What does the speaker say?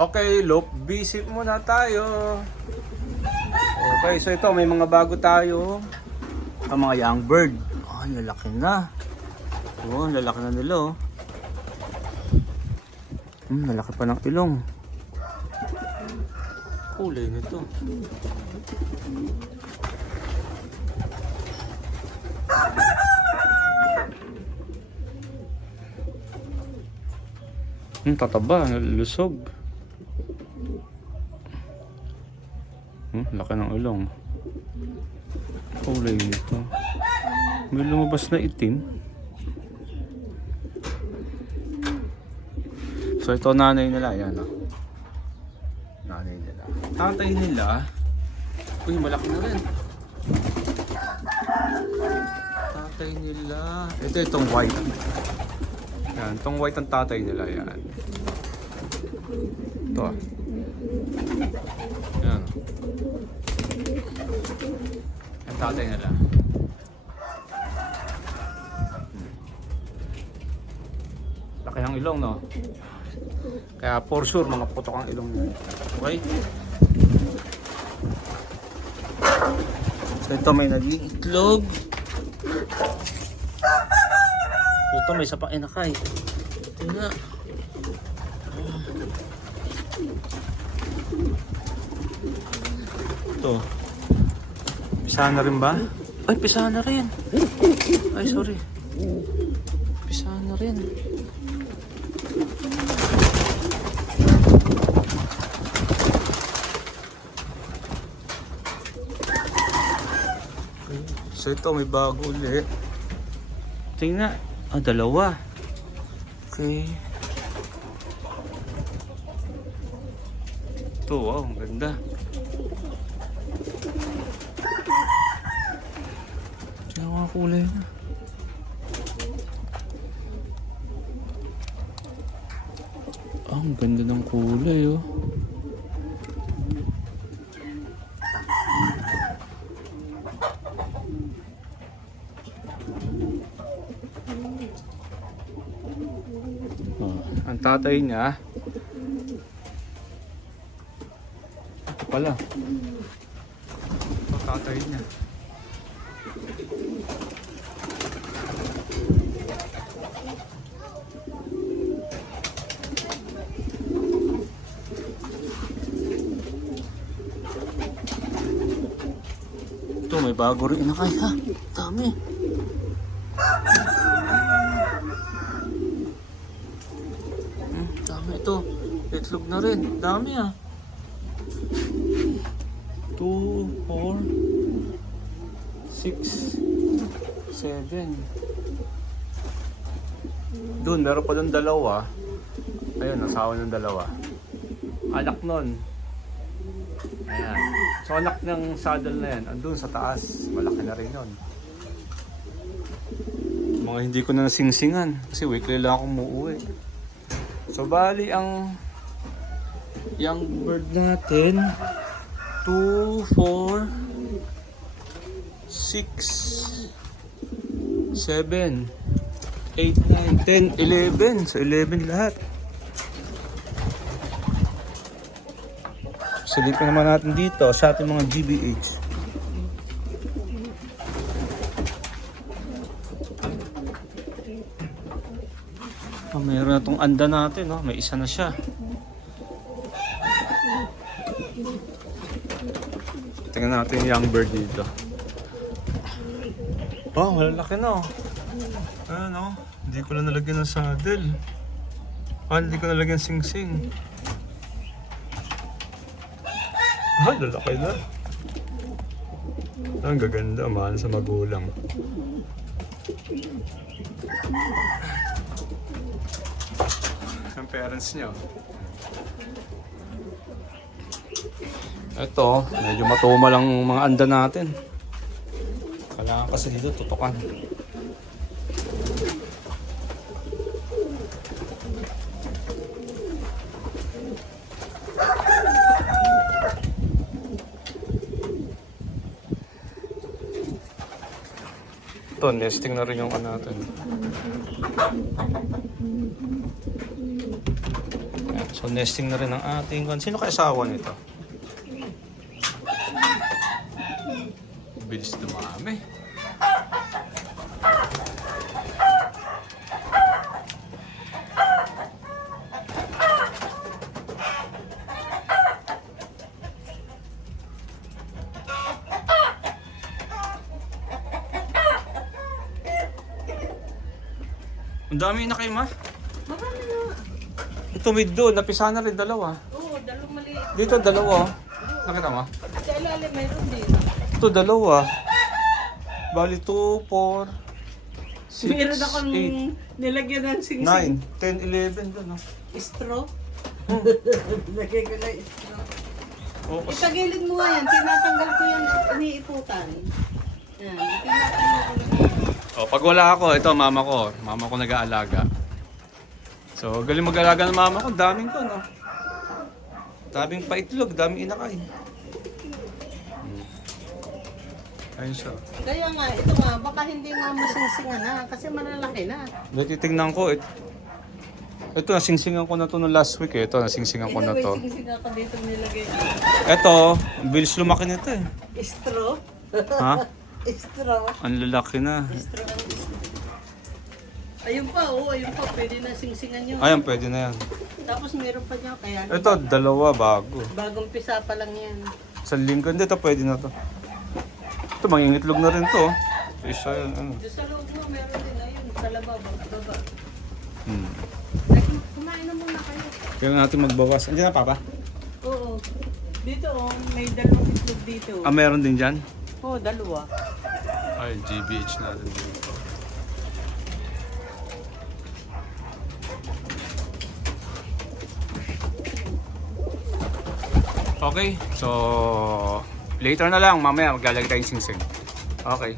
Okay, look, visit muna tayo. Okay, so ito may mga bago tayo. Ang mga young bird. Oh, lalaki na. Oh, lalaki na nila oh. Hmm, lalaki pa ng ilong. Kulay nito. Hmm, tataba, lusog. Hmm, laki ng ulong. Kulay nito. May lumabas na itim. So ito nanay nila, yan o. Nanay nila. Tatay nila, uy malaki na rin. Tatay nila, ito itong white. Yan, itong white ang tatay nila, yan. Ito ah. Yan. Ang tatay nila. Laki ng ilong, no? Kaya for sure, mga putok ang ilong niya. Okay? So ito may naging itlog. So ito may isa pang inakay. Ito na. Ito. Pisahan na rin ba? Ay, pisahan na rin. Ay, sorry. Pisahan na rin. So ito may bago ulit. Tingnan. Ah, dalawa. Okay. Ito, wow, ang ganda. Tingnan mga kulay na. Ah, ang ganda ng kulay, oh. Oh, ang tatay niya. Ito pala. Ito tatay niya. May bago rin inakay ha. Dami. Hmm, dami ito. Itlog na rin. Dami ah. 2, 4, 6, 7. Doon, meron pa doon dalawa. Ayun, asawa ng dalawa. Anak nun. Ayan. So anak ng saddle na yan, andun sa taas. Malaki na rin yun. Mga hindi ko na nasingsingan. Kasi weekly lang ako muuwi. So bali ang young bird natin 2, 4 6 7 8, 9, 10, 11 So 11 lahat Silipin naman natin dito sa ating mga GBH Oh, mayroon na itong anda natin, no? may isa na siya. Tingnan natin yung young bird dito. Oh, malalaki na. oh. Ano, no? Hindi ko na nalagyan ng saddle. Ah, hindi ko nalagyan sing-sing. Ay, lalaki na. Ang gaganda, mahal sa magulang. Ang parents niyo. Ito, medyo matuma lang mga anda natin. Kailangan kasi dito tutukan. Ito, nesting na rin yung ano natin. So nesting na rin ang ating kon. Sino kaya asawa nito? Bilis dumami. Ang dami na kayo, ma. Marami na. Ito may doon, napisa na rin dalawa. Oo, dalawang maliit. Dito dalawa. oh. Nakita mo? Sa ilalim mayroon din. Ito dalawa. Bali 2, 4, 6, Meron akong nilagyan ng 8, sing-sing. 9, 10, 11 doon. Oh. Straw. Lagay ko na straw. Oh, kasi- Itagilid mo nga yan. Tinatanggal ko yan. Iniiputan. Yan. Tinatanggal ko lang. Oh, pag wala ako, ito mama ko. Mama ko nag-aalaga. So, galing mag-alaga ng mama ko. Daming ko, no? Daming paitlog, daming inakay. Hmm. Ayun siya. Kaya nga, ito nga, baka hindi nga masingsingan na. Kasi malalaki na. Dito titignan ko. Ito, ito, nasingsingan ko na to no last week eh. Ito, nasingsingan ko na Anyway, to. singsingan ka dito nilagay. Ito, bilis lumaki nito eh. Straw. Ha? Straw. Ang lalaki na. Straw. Ayun pa, oh, ayun pa, pwede na singsingan yun. Ayun, pwede na yan. Tapos meron pa niya, kaya Ito, dalawa bago. bagong pisa pa lang yan. Sa linggo, hindi ito pwede na to. Ito, mangingitlog na rin to. oh. Isa yan, ano. Doon sa loob mo, meron din ayun, sa laba, baba. Hmm. Like, kumain na muna kayo. Kaya natin magbawas. Andiyan na, Papa? Oo. Dito, oh, may dalawang itlog dito. Ah, meron din dyan? Oo, dalawa. Ay, GBH natin dito. Okay, so later na lang, mamaya maglalagay tayong singsing. Okay.